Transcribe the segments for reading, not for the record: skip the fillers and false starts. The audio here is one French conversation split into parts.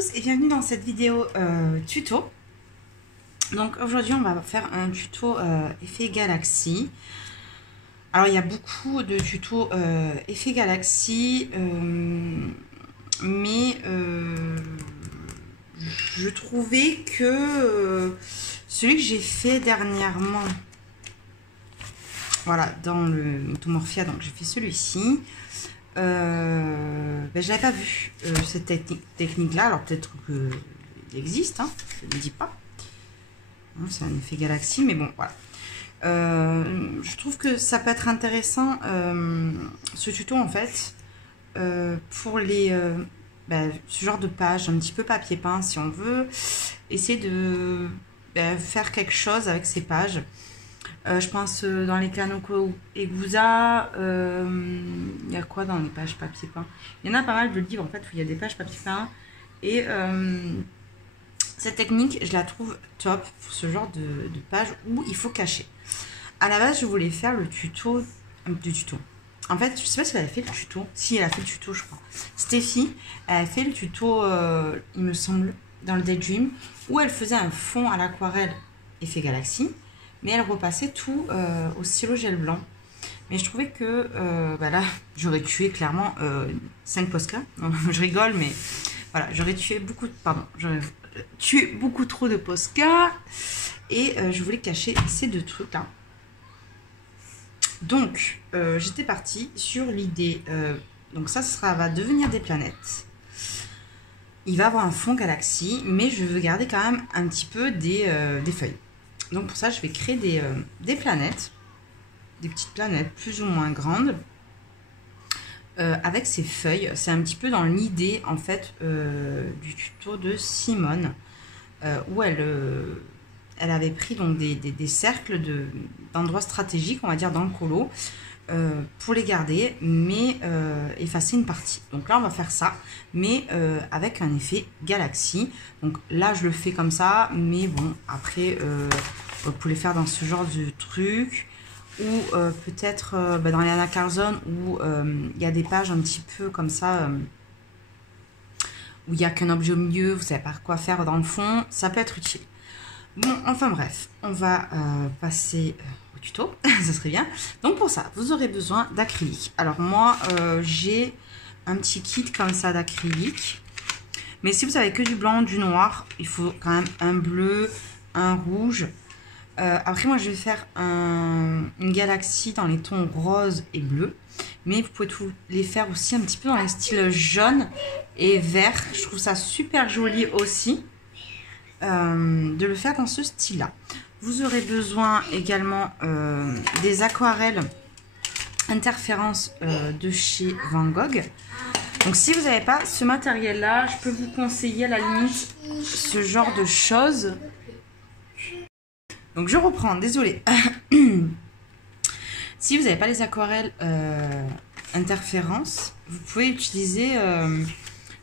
tous et bienvenue dans cette vidéo tuto. Donc aujourd'hui on va faire un tuto effet galaxie. Alors il y a beaucoup de tutos effet galaxie, mais je trouvais que celui que j'ai fait dernièrement, voilà, dans le Motomorphia, donc j'ai fait celui-ci. Ben, j'avais pas vu cette technique là, alors peut-être qu'il existe, hein, je ne dis pas, c'est un effet galaxie, mais bon voilà. Je trouve que ça peut être intéressant ce tuto en fait pour les ce genre de page un petit peu papier peint, si on veut essayer de faire quelque chose avec ces pages. Je pense dans les Kanoko Egusa, il y a quoi dans les pages papier peint? Il y en a pas mal de livres en fait où il y a des pages papier peint. Et cette technique, je la trouve top pour ce genre de page où il faut cacher. À la base, je voulais faire le tuto du tuto. En fait, je sais pas si elle a fait le tuto. Si, elle a fait le tuto, je crois. Stéphie, elle a fait le tuto, il me semble, dans le Daydream, où elle faisait un fond à l'aquarelle effet galaxie. Mais elle repassait tout au stylo gel blanc. Mais je trouvais que là, j'aurais tué clairement 5 Posca. Non, je rigole, mais voilà, j'aurais tué beaucoup de... Pardon, j'aurais tué beaucoup trop de Posca. Et je voulais cacher ces deux trucs-là. Donc, j'étais partie sur l'idée... donc ça va devenir des planètes. Il va avoir un fond galaxie, mais je veux garder quand même un petit peu des feuilles. Donc pour ça, je vais créer des planètes, des petites planètes plus ou moins grandes, avec ces feuilles. C'est un petit peu dans l'idée en fait du tuto de Simone, où elle avait pris donc des cercles d'endroits stratégiques, on va dire dans le colo, pour les garder, mais effacer une partie. Donc là, on va faire ça, mais avec un effet galaxie. Donc là, je le fais comme ça, mais bon, après, vous pouvez le faire dans ce genre de truc, ou peut-être dans les Anna Carlson, où il y a des pages un petit peu comme ça, où il n'y a qu'un objet au milieu, vous savez pas quoi faire dans le fond, ça peut être utile. Bon, enfin bref, on va passer au tuto, ça serait bien. Donc pour ça, vous aurez besoin d'acrylique. Alors moi, j'ai un petit kit comme ça d'acrylique. Mais si vous avez que du blanc, du noir, il faut quand même un bleu, un rouge. Après moi, je vais faire une galaxie dans les tons rose et bleu. Mais vous pouvez tous les faire aussi un petit peu dans les styles jaune et vert. Je trouve ça super joli aussi. De le faire dans ce style là. Vous aurez besoin également des aquarelles interférences de chez Van Gogh. Donc si vous n'avez pas ce matériel là, je peux vous conseiller à la limite ce genre de choses. Donc je reprends, désolé. Si vous n'avez pas les aquarelles interférences, vous pouvez utiliser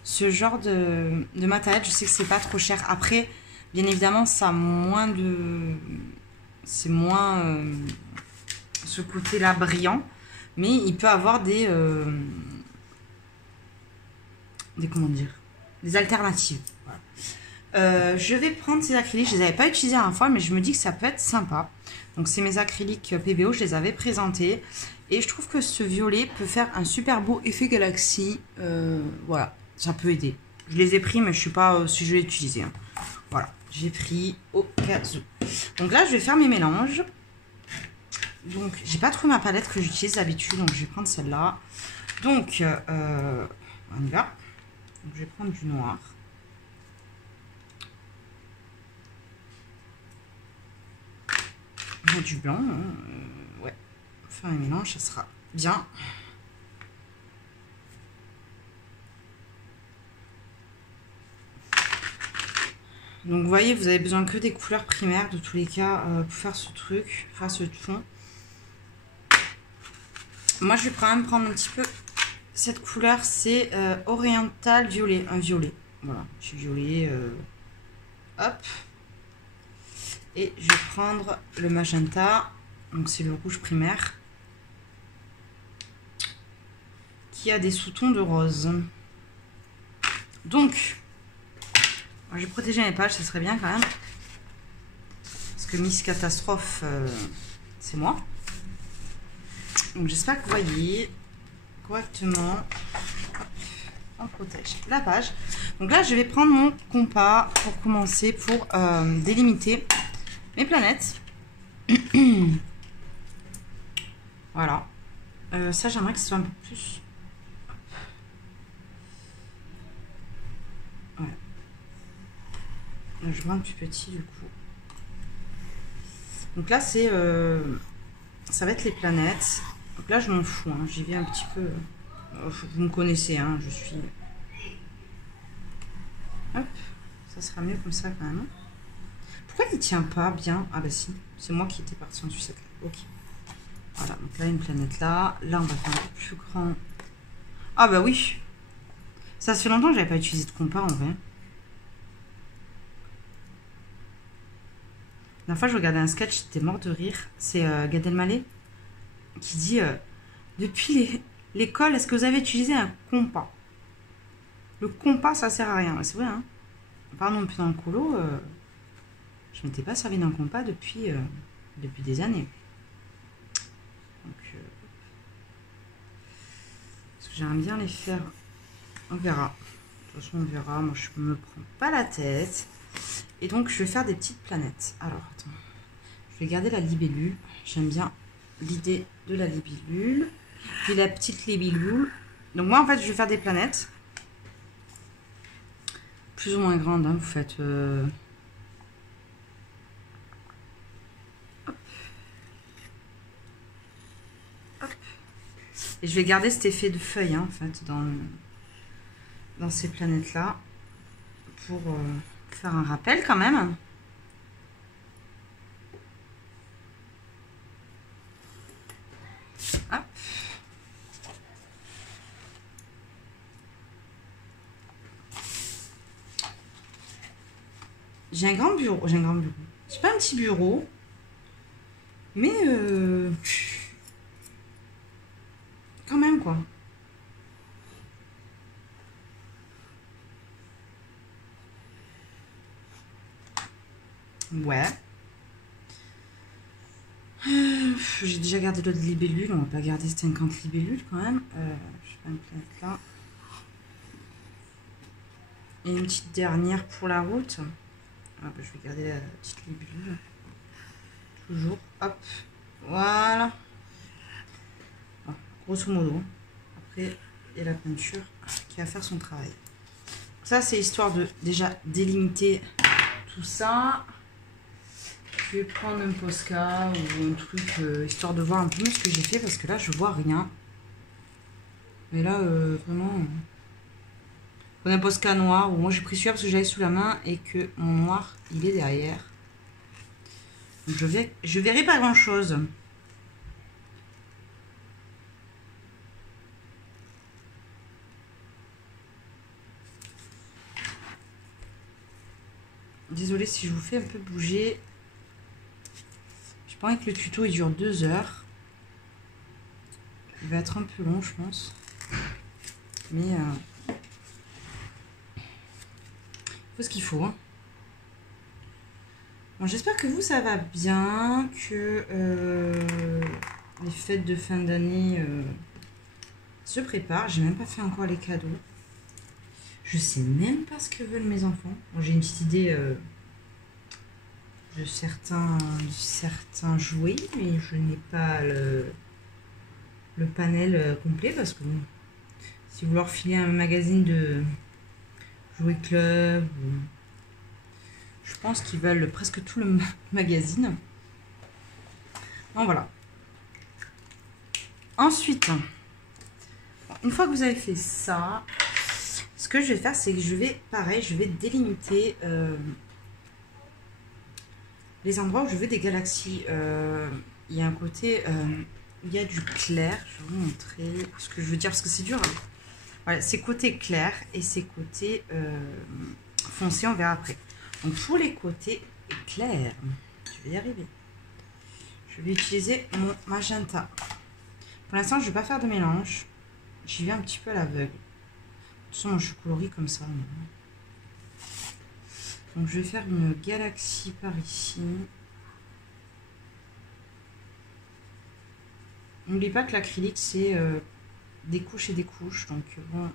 ce genre de matériel. Je sais que c'est pas trop cher. Après, bien évidemment, ça a moins de... C'est moins ce côté-là brillant. Mais il peut avoir des comment dire, des alternatives. Voilà. Je vais prendre ces acryliques. Je les avais pas utilisés la dernière fois, mais je me dis que ça peut être sympa. Donc, c'est mes acryliques PBO. Je les avais présentés. Et je trouve que ce violet peut faire un super beau effet galaxie. Voilà, ça peut aider. Je les ai pris, mais je ne sais pas si je vais utiliser. Hein. Voilà, j'ai pris au cas où. Donc là, je vais faire mes mélanges. Donc, j'ai pas trouvé ma palette que j'utilise d'habitude, donc je vais prendre celle-là. Donc, on y va. Donc, je vais prendre du noir. Et du blanc. Ouais, on va faire un mélange, ça sera bien. Donc vous voyez, vous avez besoin que des couleurs primaires de tous les cas pour faire ce truc, faire ce fond. Moi je vais quand même prendre un petit peu cette couleur, c'est oriental violet, un violet. Voilà, je suis violet, hop. Et je vais prendre le magenta, donc c'est le rouge primaire, qui a des sous-tons de rose. Donc, Alors, je vais protéger mes pages, ça serait bien quand même. Parce que Miss Catastrophe, c'est moi. Donc j'espère que vous voyez correctement. On protège la page. Donc là, je vais prendre mon compas pour commencer, pour délimiter mes planètes. Voilà. Ça, j'aimerais que ce soit un peu plus... Ouais. Là, je vois un petit petit du coup. Donc là, c'est... ça va être les planètes. Donc là, je m'en fous. Hein. J'y vais un petit peu... Vous me connaissez, hein. Je suis... Hop. Ça sera mieux comme ça quand même. Pourquoi il tient pas bien? Ah bah si. C'est moi qui étais partie en sucette. Ok. Voilà. Donc là, une planète là. Là, on va faire un peu plus grand. Ah bah oui. Ça fait longtemps que j'avais pas utilisé de compas en vrai. La fois, je regardais un sketch, j'étais mort de rire. C'est Gad Elmaleh qui dit depuis l'école, est-ce que vous avez utilisé un compas? Le compas, ça sert à rien. C'est vrai, hein. Pas non plus dans le colo. Je m'étais pas servi d'un compas depuis des années. Donc, parce que j'aime bien les faire. On verra. De toute façon, on verra. Moi, je me prends pas la tête. Et donc, je vais faire des petites planètes. Alors, attends. Je vais garder la libellule. J'aime bien l'idée de la libellule. Puis la petite libellule. Donc, moi, en fait, je vais faire des planètes. Plus ou moins grandes. Hein. Vous faites... Hop. Hop. Et je vais garder cet effet de feuille, hein, en fait, dans ces planètes-là. Pour... faire un rappel quand même. Hop. J'ai un grand bureau. J'ai pas un petit bureau. Mais quand même quoi. Ouais. J'ai déjà gardé l'autre libellule. On va pas garder 50 libellules quand même. Je fais une planète là. Et une petite dernière pour la route. Ah, bah, je vais garder la petite libellule. Toujours. Hop. Voilà. Bon, grosso modo. Après, il y a la peinture qui va faire son travail. Ça, c'est histoire de déjà délimiter tout ça. Je vais prendre un Posca ou un truc histoire de voir un peu ce que j'ai fait parce que là je vois rien. Mais là vraiment prenez un Posca noir ou moi j'ai pris celui-là parce que j'avais sous la main et que mon noir il est derrière. Donc je verrai pas grand chose. Désolée si je vous fais un peu bouger. Je pense que le tuto il dure 2 heures. Il va être un peu long, je pense. Mais il faut ce qu'il faut. Hein. Bon, j'espère que vous, ça va bien. Que les fêtes de fin d'année se préparent. J'ai même pas fait encore les cadeaux. Je sais même pas ce que veulent mes enfants. Bon, j'ai une petite idée de certains jouets, mais je n'ai pas le panel complet parce que bon, si vous leur filez un magazine de jouets club, je pense qu'ils veulent presque tout le magazine. Donc voilà. Ensuite, une fois que vous avez fait ça, ce que je vais faire, c'est que je vais, pareil, je vais délimiter les endroits où je veux des galaxies. Il y a un côté, il y a du clair. Je vais vous montrer ce que je veux dire parce que c'est dur. Hein. Voilà, c'est côté clair et c'est côté foncé, on verra après. Donc pour les côtés clairs, je vais y arriver. Je vais utiliser mon magenta. Pour l'instant, je ne vais pas faire de mélange. J'y vais un petit peu à l'aveugle. De toute façon, moi, je colorie comme ça. Donc je vais faire une galaxie par ici. N'oublie pas que l'acrylique c'est des couches et des couches. Donc bon.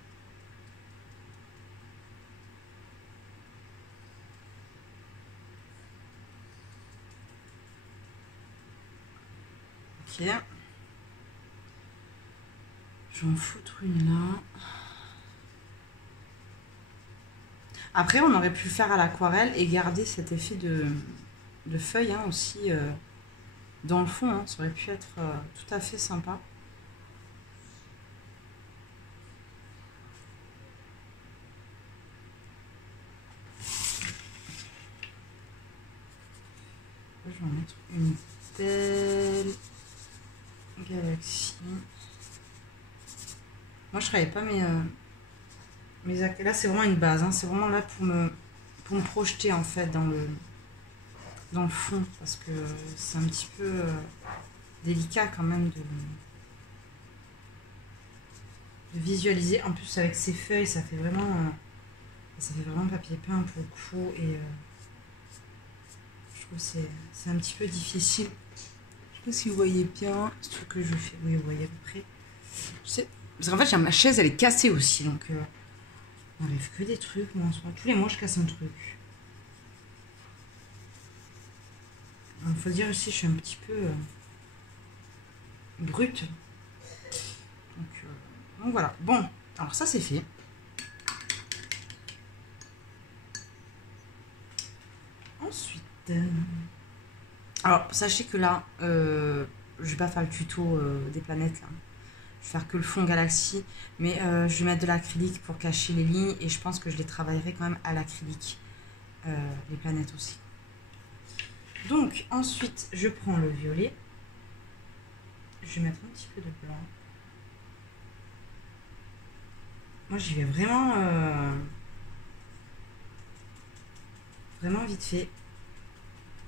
Ok. Je vais en foutre une là. Après, on aurait pu le faire à l'aquarelle et garder cet effet de feuille hein, aussi dans le fond. Hein. Ça aurait pu être tout à fait sympa. Je vais en mettre une belle galaxie. Moi, je ne travaille pas là, c'est vraiment une base. Hein. C'est vraiment là pour me projeter en fait dans le fond. Parce que c'est un petit peu délicat quand même de visualiser. En plus, avec ces feuilles, ça fait vraiment papier peint pour le coup. Et je trouve que c'est un petit peu difficile. Je sais pas si vous voyez bien ce que je fais. Oui, vous voyez à peu près. Parce qu'en fait, ma chaise, elle est cassée aussi. Donc, on n'enlève que des trucs. Moi, en soi. Tous les mois, je casse un truc. Il faut dire aussi, je suis un petit peu brute. Donc, voilà. Bon, alors ça, c'est fait. Ensuite... alors, sachez que là, je vais pas faire le tuto des planètes, là. Je vais faire que le fond galaxie, mais je vais mettre de l'acrylique pour cacher les lignes et je pense que je les travaillerai quand même à l'acrylique, les planètes aussi. Donc ensuite je prends le violet, je vais mettre un petit peu de blanc. Moi j'y vais vraiment vite fait.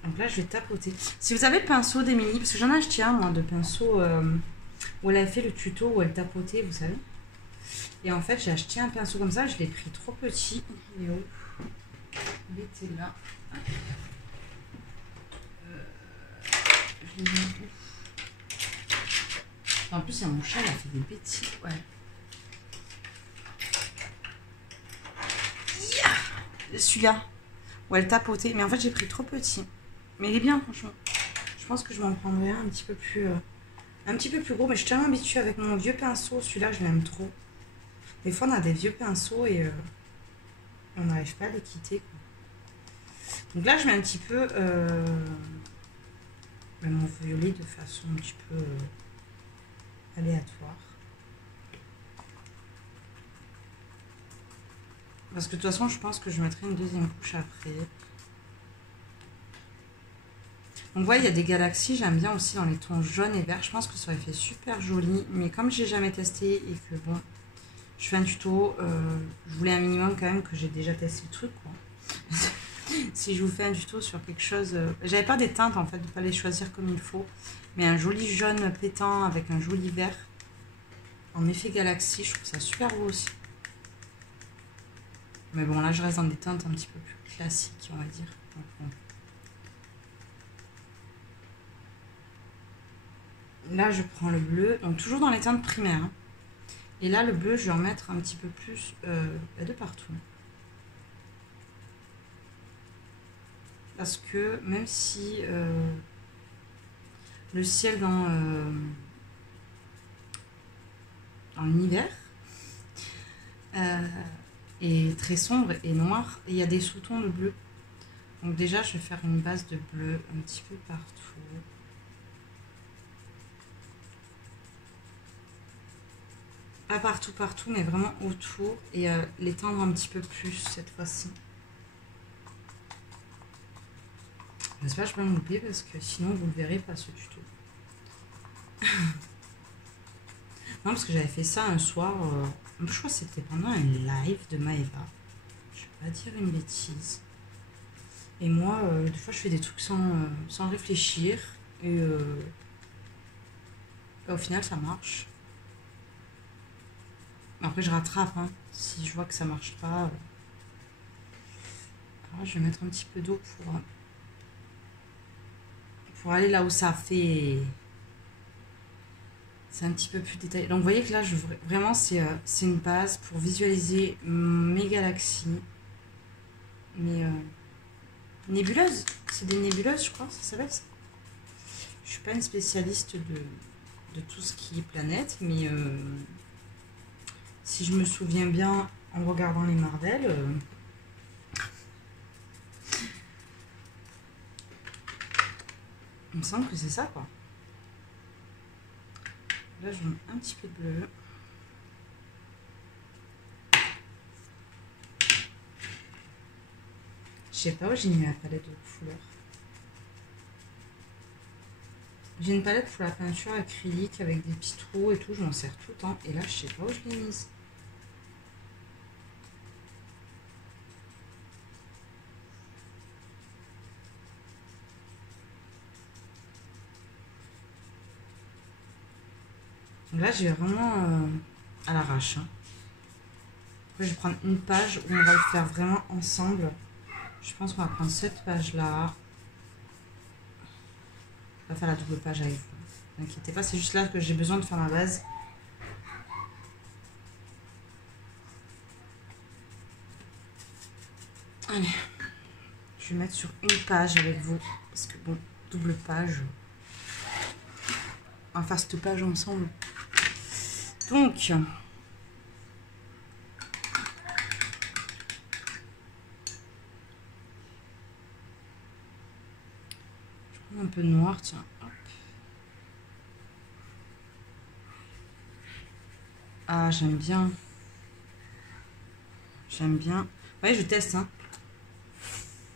Donc là je vais tapoter. Si vous avez le pinceau d'Emilie, parce que j'en ai acheté un moi de pinceau où elle avait fait le tuto où elle tapotait, vous savez. Et en fait, j'ai acheté un pinceau comme ça, je l'ai pris trop petit. Il est où? Il était là. Je l'ai mis où? En plus, il y a mon chat, il a fait des bêtises. Ouais. Yeah, celui-là, où elle tapotait. Mais en fait, j'ai pris trop petit. Mais il est bien, franchement. Je pense que je m'en prendrai un petit peu plus gros. Mais je suis tellement habituée avec mon vieux pinceau. Celui-là, je l'aime trop. Des fois, on a des vieux pinceaux et on n'arrive pas à les quitter. Quoi. Donc là, je mets un petit peu mon violet de façon un petit peu aléatoire. Parce que de toute façon, je pense que je mettrai une deuxième couche après. Donc, vous voyez, il y a des galaxies. J'aime bien aussi dans les tons jaunes et verts. Je pense que ça aurait fait super joli. Mais comme j'ai jamais testé et que bon... je fais un tuto, je voulais un minimum quand même que j'ai déjà testé le truc quoi. Si je vous fais un tuto sur quelque chose, j'avais pas des teintes en fait, de pas les choisir comme il faut, mais un joli jaune pétant avec un joli vert en effet galaxie, je trouve ça super beau aussi. Mais bon là je reste dans des teintes un petit peu plus classiques on va dire. Donc, bon. Là je prends le bleu, donc toujours dans les teintes primaires. Hein. Et là, le bleu, je vais en mettre un petit peu plus de partout. Parce que même si le ciel dans l'univers est très sombre et noir, et il y a des sous-tons de bleu. Donc déjà, je vais faire une base de bleu un petit peu partout. Pas partout, mais vraiment autour. Et l'étendre un petit peu plus cette fois-ci. J'espère que je vais pas me louper parce que sinon vous ne le verrez pas ce tuto. Non, parce que j'avais fait ça un soir. Je crois que c'était pendant un live de Maeva. Je vais pas dire une bêtise. Et moi, des fois, je fais des trucs sans réfléchir. Et au final, ça marche. Après, je rattrape. Hein, si je vois que ça marche pas. Alors, je vais mettre un petit peu d'eau pour aller là où ça fait... C'est un petit peu plus détaillé. Donc vous voyez que là, vraiment, c'est une base pour visualiser mes galaxies. Mes nébuleuses. C'est des nébuleuses, je crois, ça s'appelle ça. Je suis pas une spécialiste de tout ce qui est planète, mais si je me souviens bien en regardant les Marvel, il me semble que c'est ça, quoi. Là, je mets un petit peu de bleu. Je sais pas où j'ai mis ma palette de couleurs. J'ai une palette pour la peinture acrylique avec des petits trous et tout. Je m'en sers tout le temps. Et là, je sais pas où je l'ai mise. Donc là, j'ai vraiment à l'arrache. Hein. Après, je vais prendre une page où on va le faire vraiment ensemble. Je pense qu'on va prendre cette page-là. On va faire la double page avec vous. Ne vous inquiétez pas, c'est juste là que j'ai besoin de faire ma base. Allez, je vais mettre sur une page avec vous. Parce que bon, double page. On va faire cette page ensemble. Donc, je prends un peu de noir, tiens. Hop. Ah, j'aime bien. J'aime bien. Vous voyez, je teste, hein.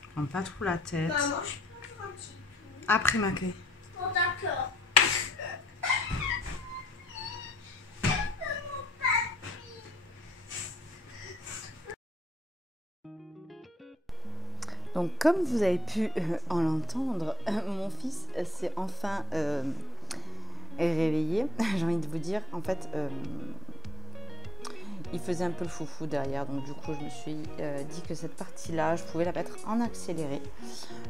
Je prends pas trop la tête. Maman, je peux prendre un petit peu. Après ma queue. Oh, d'accord. Donc comme vous avez pu en l'entendre, mon fils s'est enfin réveillé. J'ai envie de vous dire, en fait, il faisait un peu le foufou derrière. Donc du coup, je me suis dit que cette partie-là, je pouvais la mettre en accéléré.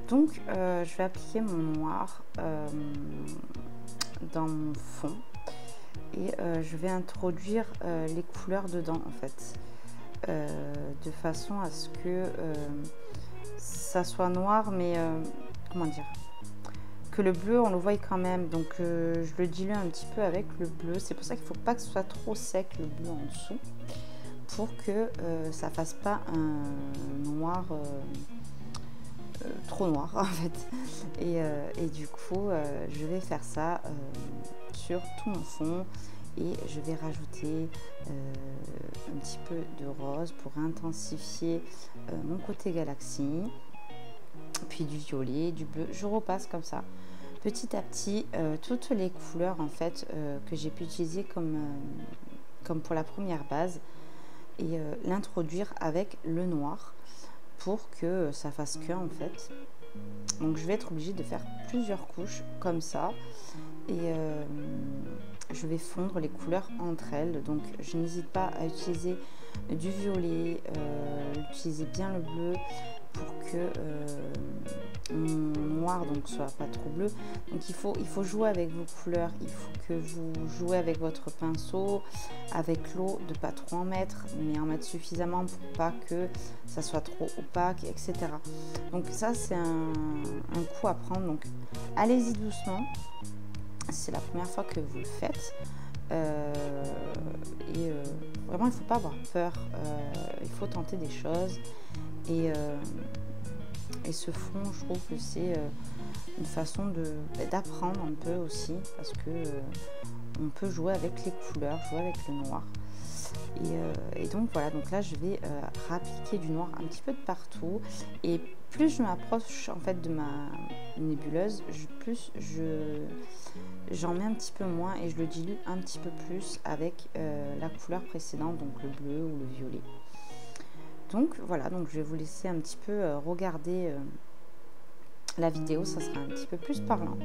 Donc je vais appliquer mon noir dans mon fond. Et je vais introduire les couleurs dedans, en fait. De façon à ce que... ça soit noir, mais comment dire, que le bleu on le voit quand même. Donc je le dilue un petit peu avec le bleu. C'est pour ça qu'il ne faut pas que ce soit trop sec le bleu en dessous, pour que ça fasse pas un noir trop noir en fait. Et du coup je vais faire ça sur tout mon fond. Et je vais rajouter un petit peu de rose pour intensifier mon côté galaxie. Puis du violet, du bleu. Je repasse comme ça. Petit à petit, toutes les couleurs en fait que j'ai pu utiliser comme pour la première base. Et l'introduire avec le noir pour que ça fasse qu'un en fait. Donc je vais être obligée de faire plusieurs couches comme ça. Et je vais fondre les couleurs entre elles. Donc je n'hésite pas à utiliser du violet, utiliser bien le bleu pour que mon noir donc soit pas trop bleu. Donc il faut jouer avec vos couleurs, il faut que vous jouez avec votre pinceau, avec l'eau, de pas trop en mettre, mais en mettre suffisamment pour pas que ça soit trop opaque, etc. Donc ça c'est un coup à prendre. Donc allez-y doucement. C'est la première fois que vous le faites. Vraiment, il ne faut pas avoir peur. Il faut tenter des choses. Et ce fond, je trouve que c'est une façon d'apprendre un peu aussi. Parce que on peut jouer avec les couleurs, jouer avec le noir. Et donc voilà, donc là je vais réappliquer du noir un petit peu de partout. Et plus je m'approche en fait de ma nébuleuse, plus j'en mets un petit peu moins et je le dilue un petit peu plus avec la couleur précédente, donc le bleu ou le violet. Donc voilà, donc je vais vous laisser un petit peu regarder la vidéo, ça sera un petit peu plus parlant.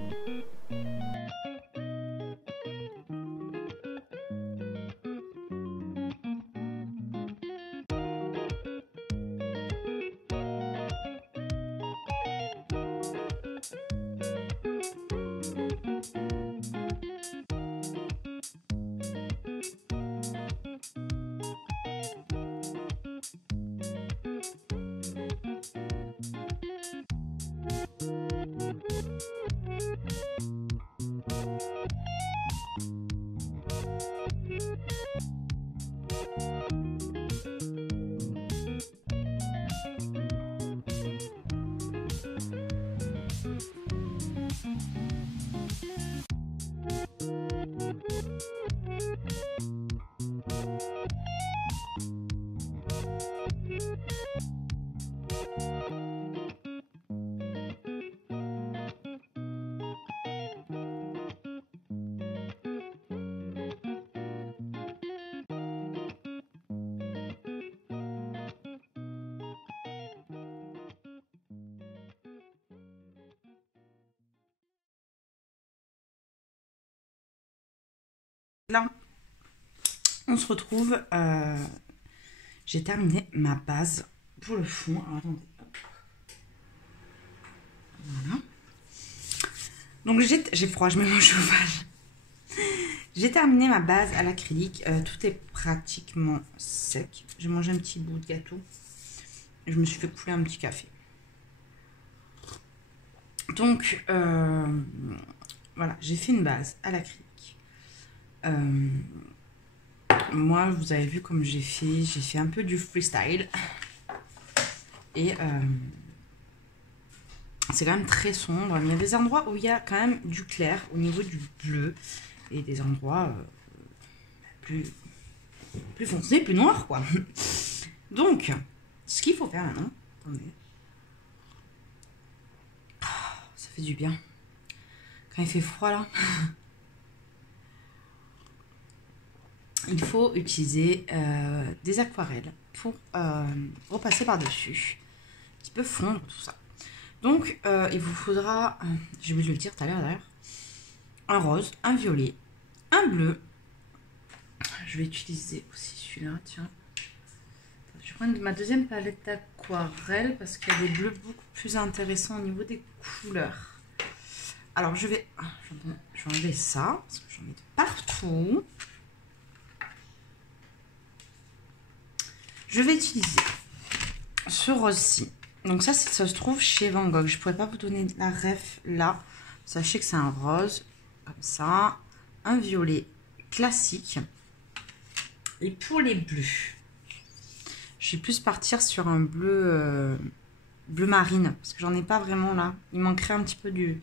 Là, on se retrouve. J'ai terminé ma base pour le fond. Alors, attendez. Hop. Voilà. Donc j'ai froid, je me mets au chauffage. J'ai terminé ma base à l'acrylique. Tout est pratiquement sec. J'ai mangé un petit bout de gâteau. Je me suis fait couler un petit café. Donc, voilà, j'ai fait une base à l'acrylique. Moi, vous avez vu comme j'ai fait un peu du freestyle. Et c'est quand même très sombre. Il y a des endroits où il y a quand même du clair au niveau du bleu. Et des endroits plus foncés, plus noirs, quoi. Donc, ce qu'il faut faire maintenant, attendez. Ça fait du bien. Quand il fait froid, là. Il faut utiliser des aquarelles pour repasser par-dessus. Un petit peu fondre tout ça. Donc, il vous faudra, je vais le dire tout à l'heure d'ailleurs, un rose, un violet, un bleu. Je vais utiliser aussi celui-là, tiens. Je vais prendre ma deuxième palette d'aquarelle parce qu'il y a des bleus beaucoup plus intéressants au niveau des couleurs. Alors, je vais enlever ça parce que j'en mets de partout. Je vais utiliser ce rose-ci. Donc ça se trouve chez Van Gogh. Je ne pourrais pas vous donner la ref là. Sachez que c'est un rose, comme ça. Un violet classique. Et pour les bleus, je vais plus partir sur un bleu, bleu marine. Parce que j'en ai pas vraiment là. Il manquerait un petit peu du...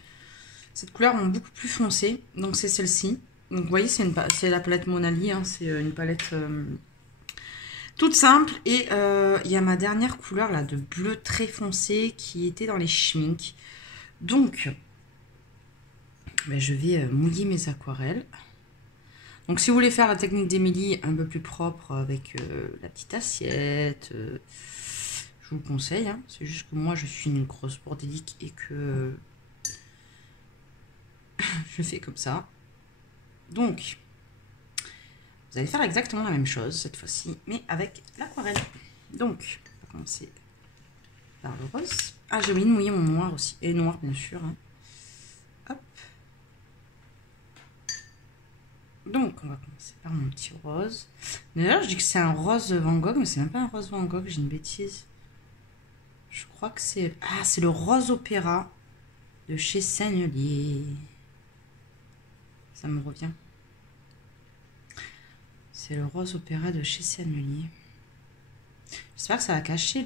Cette couleur est beaucoup plus foncée. Donc c'est celle-ci. Donc vous voyez, c'est la palette Monali. Hein. C'est une palette... toute simple. Et il y a ma dernière couleur là de bleu très foncé qui était dans les schminks. Donc, ben, je vais mouiller mes aquarelles. Donc si vous voulez faire la technique d'Émilie un peu plus propre avec la petite assiette, je vous le conseille. Hein. C'est juste que moi je suis une grosse bordélique et que je fais comme ça. Donc... vous allez faire exactement la même chose cette fois-ci, mais avec l'aquarelle. Donc, on va commencer par le rose. Ah, j'ai oublié de mouiller mon noir aussi. Et noir, bien sûr. Hein. Hop. Donc, on va commencer par mon petit rose. D'ailleurs, je dis que c'est un rose Van Gogh, mais c'est même pas un rose Van Gogh, j'ai une bêtise. Je crois que c'est... ah, c'est le rose opéra de chez Sennelier. Ça me revient. C'est le rose opéra de chez Sennelier. J'espère que ça va cacher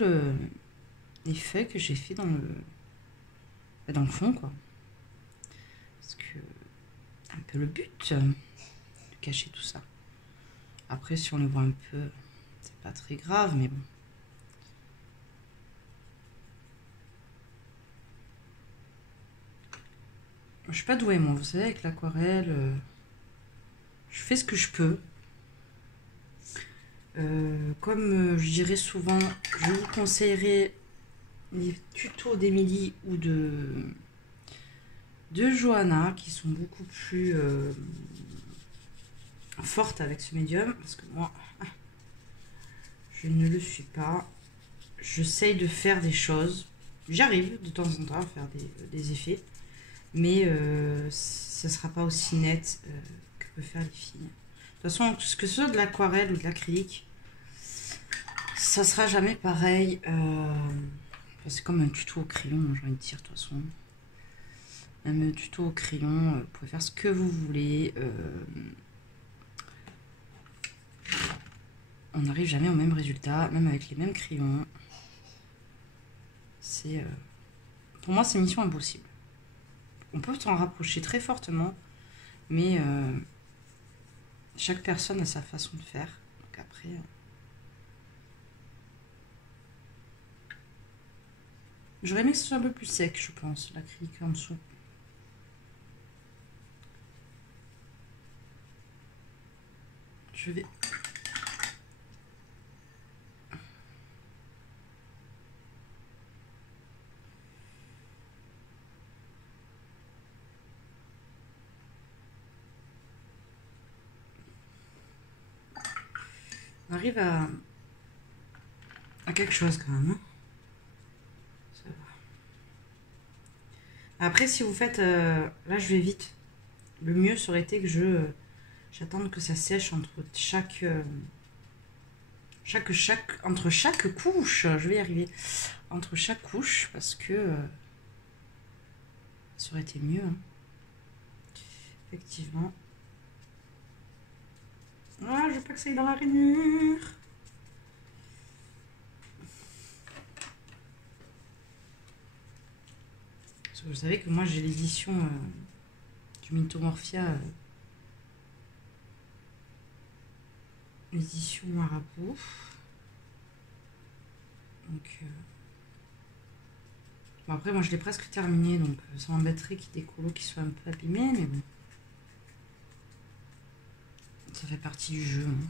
les feuilles que j'ai fait dans le fond, quoi. Parce que un peu le but de cacher tout ça. Après, si on le voit un peu, c'est pas très grave, mais bon. Je suis pas douée, moi. Vous savez, avec l'aquarelle, je fais ce que je peux. Comme je dirais souvent, je vous conseillerais les tutos d'Émilie ou de Johanna qui sont beaucoup plus fortes avec ce médium, parce que moi je ne le suis pas. J'essaye de faire des choses, j'arrive de temps en temps à faire des effets, mais ça sera pas aussi net que peuvent faire les filles. De toute façon, que ce soit de l'aquarelle ou de l'acrylique, ça sera jamais pareil. C'est comme un tuto au crayon, j'ai envie de dire, de toute façon. Même un tuto au crayon, vous pouvez faire ce que vous voulez. On n'arrive jamais au même résultat, même avec les mêmes crayons. C'est... pour moi, c'est mission impossible. On peut s'en rapprocher très fortement, mais chaque personne a sa façon de faire. Donc après... j'aurais aimé que ce soit un peu plus sec, je pense, l'acrylique en dessous. Je vais... On arrive à quelque chose quand même. Hein. Ça va. Après, si vous faites... là, je vais vite. Le mieux serait été que j'attende que ça sèche entre entre chaque couche. Je vais y arriver. Entre chaque couche, parce que ça aurait été mieux. Hein. Effectivement. Ah, je veux pas que ça aille dans la rainure. Parce que vous savez que moi j'ai l'édition du Mythomorphia. L'édition Marabout. Donc... Bon, après, moi je l'ai presque terminé, donc ça m'embêterait qu'il y ait des colos qui soient un peu abîmés, mais bon. Ça fait partie du jeu. Hein.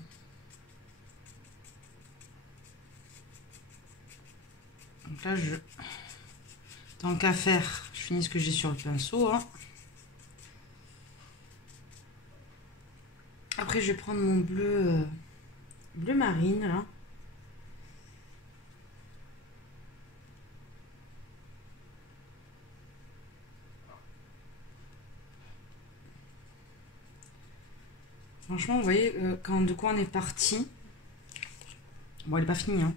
Donc là, tant qu'à faire, je finis ce que j'ai sur le pinceau. Hein. Après, je vais prendre mon bleu, bleu marine, là. Franchement, vous voyez, de quoi on est parti. Bon, elle n'est pas finie, hein.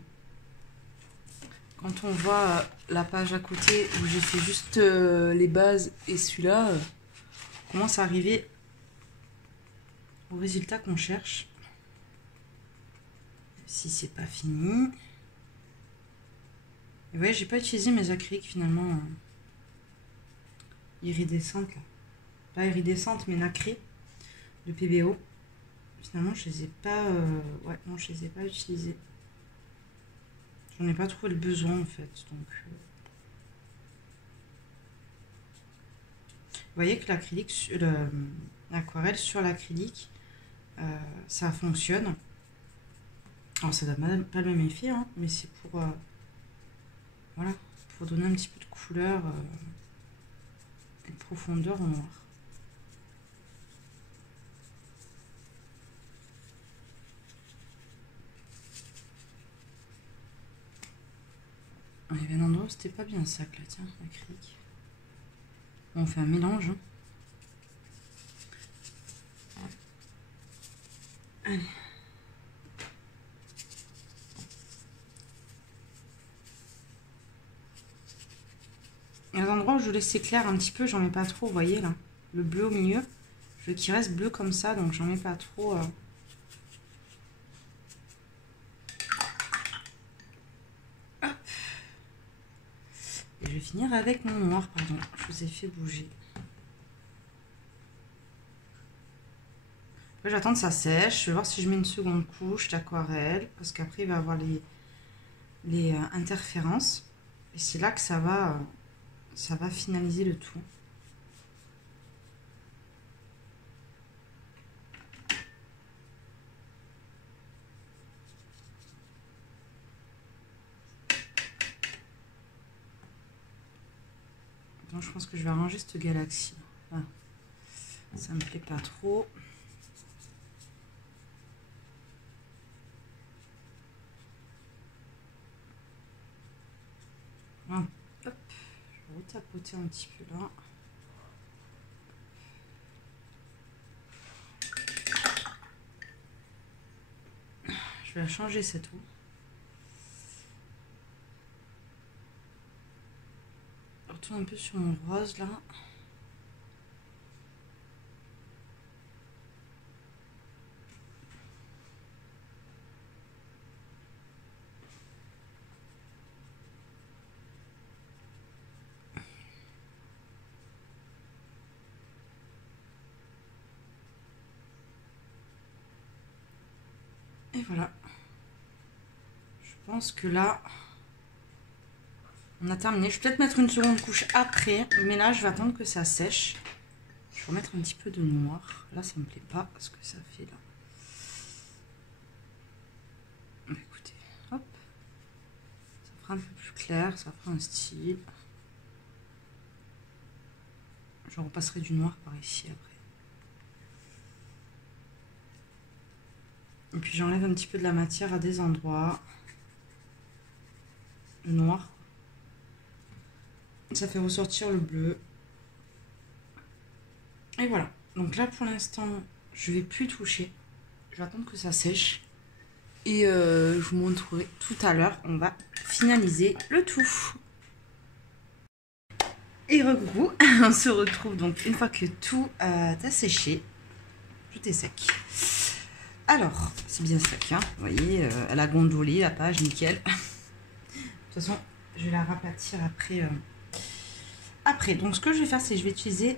Quand on voit la page à côté où j'ai fait juste les bases et celui-là, on commence à arriver au résultat qu'on cherche. Si c'est pas fini. Et vous voyez, j'ai pas utilisé mes acryliques finalement iridescentes là. Pas iridescentes mais nacrées de PBO. Finalement, je les ai pas. Ouais, non, je les ai pas utilisées. J'en ai pas trouvé le besoin en fait. Donc, vous voyez que l'acrylique, l'aquarelle sur l'acrylique, ça fonctionne. Alors, ça donne pas le même effet, hein, mais c'est pour. Voilà, pour donner un petit peu de couleur et de profondeur au noir. Il y avait un endroit où c'était pas bien sec là, tiens, l'acrylique. Bon, on fait un mélange. Hein. Allez. Il y a des endroits où je laisse éclair un petit peu, j'en mets pas trop, vous voyez là. Le bleu au milieu, je veux qu'il reste bleu comme ça, donc j'en mets pas trop. Hop. Et je vais finir avec mon noir, pardon, je vous ai fait bouger. Après j'attends que ça sèche, je vais voir si je mets une seconde couche d'aquarelle, parce qu'après il va y avoir les interférences. Et c'est là que ça va finaliser le tout. Donc, je pense que je vais arranger cette galaxie. Voilà. Ça me plaît pas trop. Hop, je vais retapoter un petit peu là. Je vais la changer cette eau. Je retourne un peu sur mon rose là. Et voilà. Je pense que là, on a terminé. Je vais peut-être mettre une seconde couche après, mais là, je vais attendre que ça sèche. Je vais remettre un petit peu de noir. Là, ça me plaît pas ce que ça fait là. Écoutez, hop. Ça fera un peu plus clair, ça fera un style. Je repasserai du noir par ici après. Et puis j'enlève un petit peu de la matière à des endroits. Le noir. Ça fait ressortir le bleu. Et voilà. Donc là pour l'instant, je vais plus toucher. Je vais attendre que ça sèche. Et je vous montrerai tout à l'heure. On va finaliser le tout. Et recoucou, on se retrouve donc une fois que tout a séché. Tout est sec. Alors, c'est bien sec, hein. Vous voyez, elle a gondolé la page, nickel. De toute façon, je vais la raplatir après. Après, donc ce que je vais faire, c'est que je vais utiliser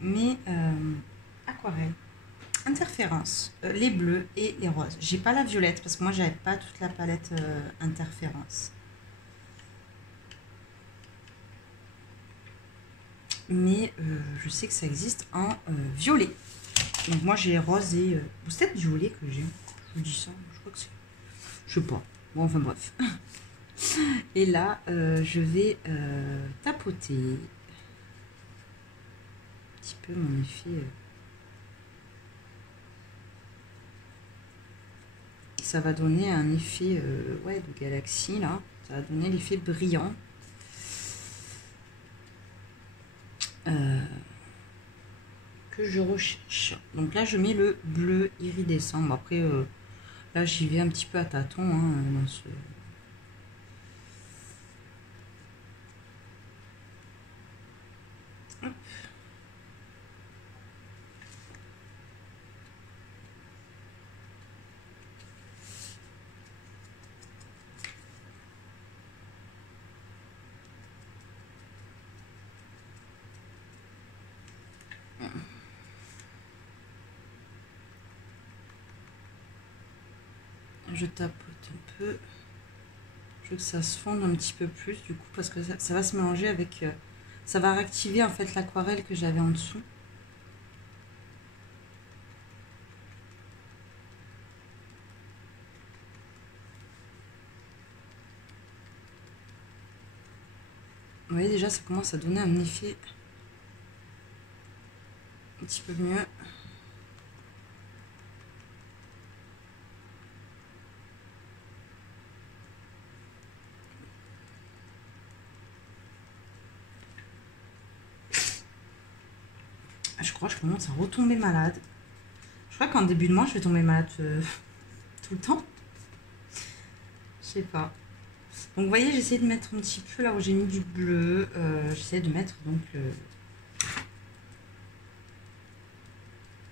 mes aquarelles, interférences, les bleus et les roses. J'ai pas la violette parce que moi, j'avais pas toute la palette interférence. Mais je sais que ça existe en violet. Donc moi j'ai rose et... c'est peut-être violet que j'ai. Je vous dis ça, je crois que c'est... Je sais pas. Bon, enfin bref. Et là, je vais tapoter un petit peu mon effet. Ça va donner un effet ouais, de galaxie là. Ça va donner l'effet brillant. Que je recherche. Donc là, je mets le bleu iridescent. Bon, après, là, j'y vais un petit peu à tâtons hein, dans ce... Hop. Je tapote un peu. Je veux que ça se fonde un petit peu plus du coup parce que ça va se mélanger avec... ça va réactiver en fait l'aquarelle que j'avais en dessous. Vous voyez déjà ça commence à donner un effet un petit peu mieux. Je crois que je commence à retomber malade. Je crois qu'en début de mois, je vais tomber malade tout le temps. Je sais pas. Donc, vous voyez, j'essaie de mettre un petit peu là où j'ai mis du bleu. J'essaie de mettre donc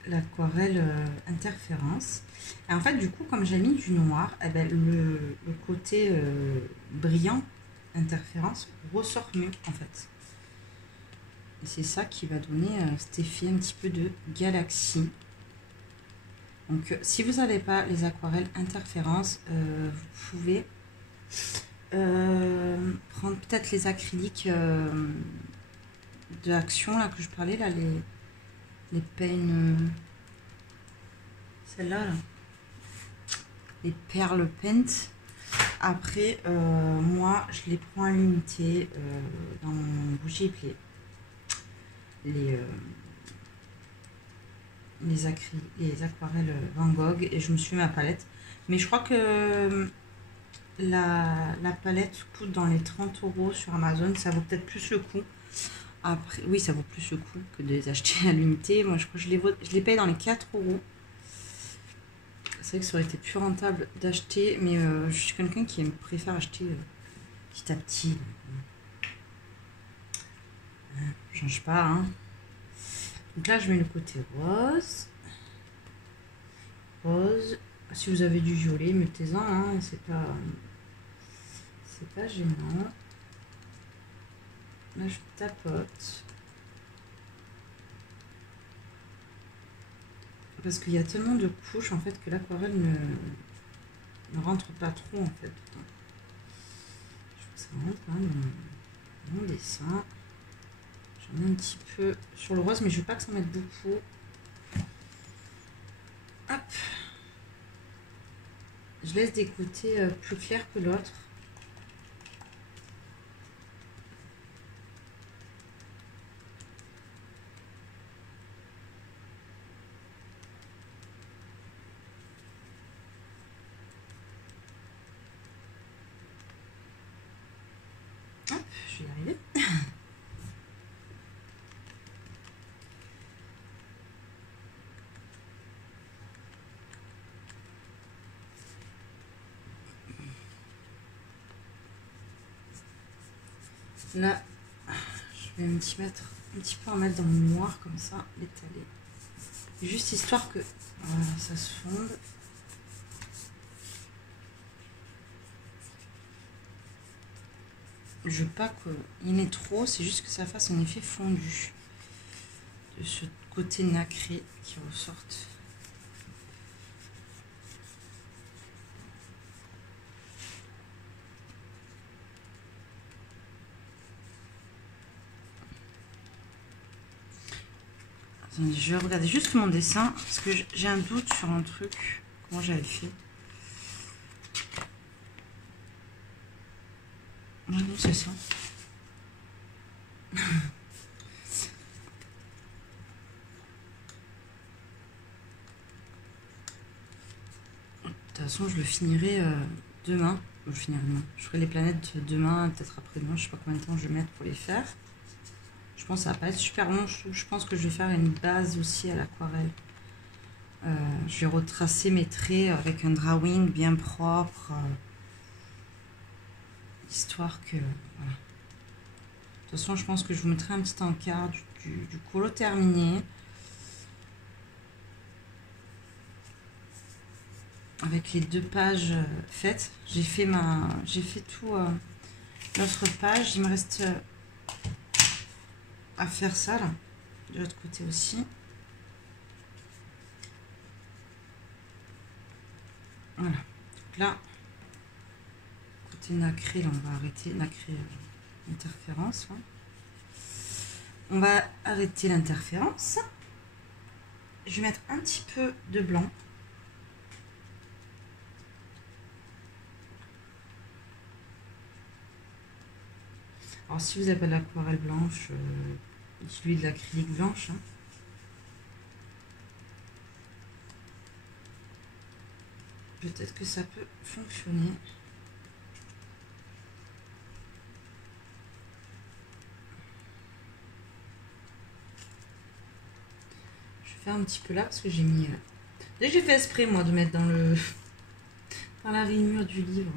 l'aquarelle interférence. Et en fait, du coup, comme j'ai mis du noir, eh ben, le côté brillant interférence ressort mieux en fait. Et c'est ça qui va donner cet effet un petit peu de galaxie. Donc, si vous n'avez pas les aquarelles interférences, vous pouvez prendre peut-être les acryliques de Action là que je parlais là, les peines, celle-là, là. Les perles paint. Après, moi, je les prends à l'unité dans mon bougie plié. Les aquarelles Van Gogh et je me suis mis ma palette. Mais je crois que la palette coûte dans les 30 € sur Amazon. Ça vaut peut-être plus le coup. Après, oui, ça vaut plus le coup que de les acheter à l'unité. Moi, je crois que je les paye dans les 4 €. C'est vrai que ça aurait été plus rentable d'acheter. Mais je suis quelqu'un qui préfère acheter petit à petit. Je change pas, hein. Donc là, je mets le côté rose. Rose. Si vous avez du violet, mettez-en, hein. C'est pas gênant. Là, je tapote. Parce qu'il y a tellement de couches, en fait, que l'aquarelle ne rentre pas trop, en fait. Je trouve que ça rentre quand même dans mon dessin. J'en ai un petit peu sur le rose, mais je veux pas que ça mette beaucoup. Hop. Je laisse des côtés plus clairs que l'autre. Hop, je vais y arriver. Là, je vais un petit peu en mettre dans le noir comme ça, l'étaler. Juste histoire que voilà, ça se fonde. Je veux pas qu'il y en ait trop, c'est juste que ça fasse un effet fondu. De ce côté nacré qui ressorte. Attendez, je vais regarder juste mon dessin parce que j'ai un doute sur un truc. Comment j'avais fait? Non, non, c'est ça. De toute façon, je le finirai demain. Je finirai demain. Je ferai les planètes demain, peut-être après-demain. Je sais pas combien de temps je vais mettre pour les faire. Je pense que ça va pas être super long. Je pense que je vais faire une base aussi à l'aquarelle. Je vais retracer mes traits avec un drawing bien propre. Histoire que... Voilà. De toute façon, je pense que je vous mettrai un petit encart du colo terminé. Avec les 2 pages faites. J'ai fait tout l'autre page. Il me reste à faire ça là. De l'autre côté aussi. Voilà. Donc là, côté nacré, là, on va arrêter. Nacré, interférence. Ouais. On va arrêter l'interférence. Je vais mettre un petit peu de blanc. Alors si vous avez pas de l'aquarelle blanche, utilisez de l'acrylique blanche. Hein. Peut-être que ça peut fonctionner. Je vais faire un petit peu là parce que j'ai mis... Dès que j'ai fait exprès moi de mettre dans la rainure du livre.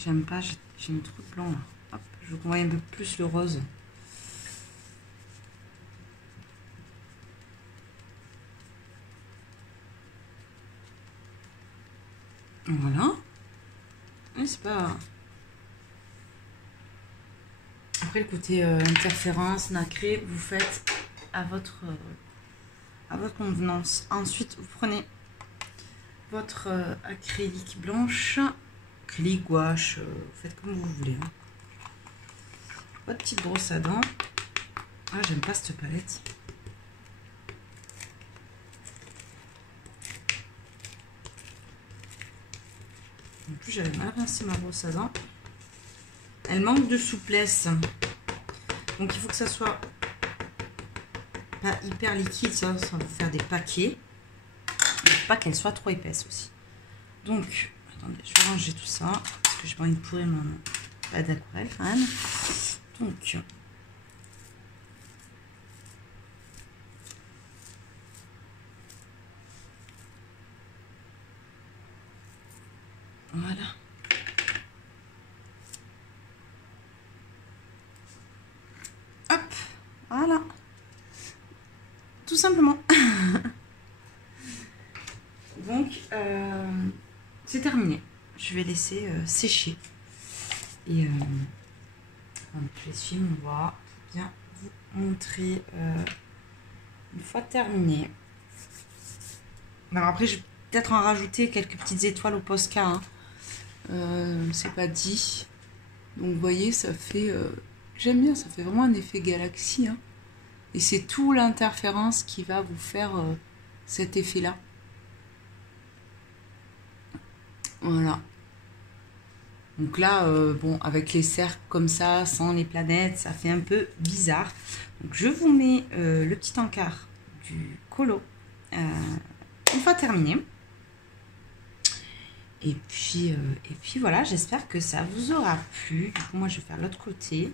J'aime pas, j'ai mis trop de blanc là. Hop, je veux qu'on voie un peu plus le rose. Voilà. Et c'est pas... Après le côté interférence, nacré, vous faites à votre convenance. Ensuite, vous prenez votre acrylique blanche. Acrylique, gouache, vous faites comme vous voulez. Hein. Votre petite brosse à dents. Ah, j'aime pas cette palette. En plus, j'avais mal rincé ma brosse à dents. Elle manque de souplesse. Donc, il faut que ça soit pas hyper liquide. Ça va vous faire des paquets. Il ne faut pas qu'elle soit trop épaisse aussi. Donc... Attendez, je vais ranger tout ça, parce que j'ai pas envie de pourrir mon pâte d'aquarelle quand même. Donc, voilà. Hop, voilà. Tout simplement. Donc, c'est terminé. Je vais laisser sécher. Et je vais essuyer mon doigt pour bien vous montrer une fois terminé. Alors après, je vais peut-être en rajouter quelques petites étoiles au Posca. Hein. c'est pas dit. Donc vous voyez, ça fait... j'aime bien, ça fait vraiment un effet galaxie. Hein. Et c'est tout l'interférence qui va vous faire cet effet-là. Voilà. Donc là, bon, avec les cercles comme ça, sans les planètes, ça fait un peu bizarre. Donc je vous mets le petit encart du colo une fois terminé. Et puis voilà, j'espère que ça vous aura plu. Du coup, moi, je vais faire l'autre côté.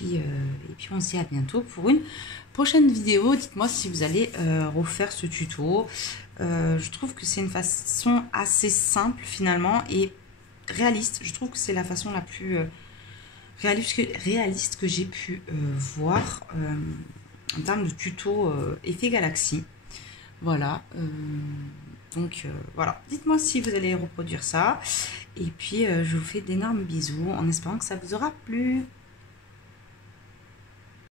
Et puis on se dit à bientôt pour une prochaine vidéo. Dites-moi si vous allez refaire ce tuto. Je trouve que c'est une façon assez simple finalement et réaliste. Je trouve que c'est la façon la plus réaliste que j'ai pu voir en termes de tuto effet galaxie. Voilà. Donc voilà, dites-moi si vous allez reproduire ça. Et puis je vous fais d'énormes bisous en espérant que ça vous aura plu.